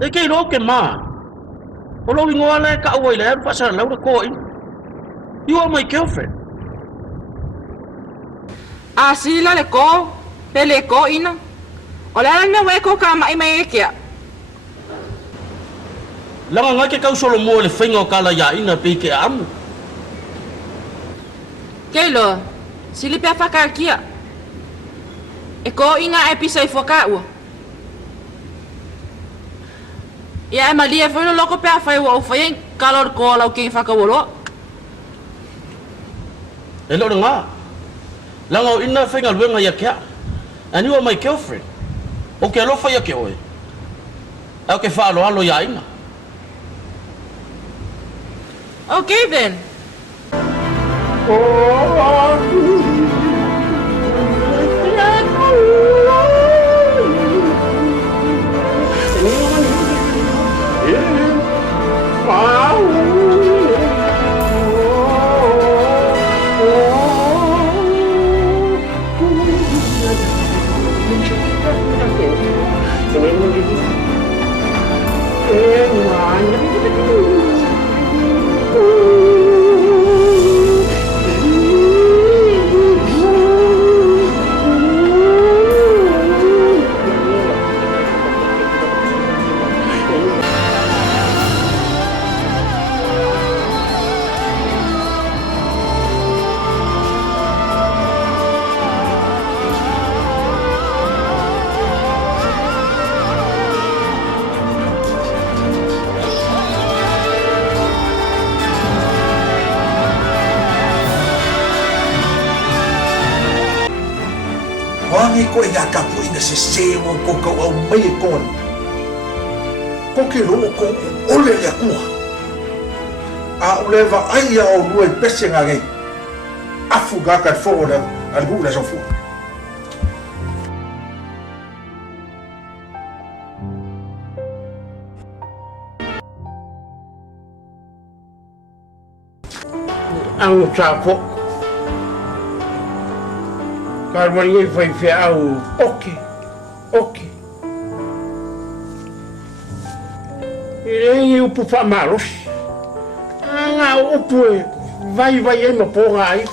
E ke ro ke ma. O lo ingoa le ka oi le fa sa laura ko in. You are my girlfriend. Asila le ko, pele ko ina. Ola na we ko ka mai mai kia. Langa nga ke kau solo mo le whainga o kala ia ina pe ke amu. Keilo, sili pe whaka kia. E ko inga e pisa i whaka ua. Ia e malia whaino loko pe a whai ua o whaien kalor ko lau keng whaka wolo. E lora nga. Langa o ina whainga luenga ia kia. And you are my girlfriend. O ke alofa ia ke oe. Au ke wha alo alo ia ina. Okay then. Wangi ko ia kapu ina se sewa ko ka au mai kon. Ko ke ro ko ole le ku. A uleva ai o rua pese ngage. Afu ga ka fo da al bu la jofu. Ang sapo. Carbonia foi fiau, ok. E o pufa malos. Ah, o pu vai no porra aí.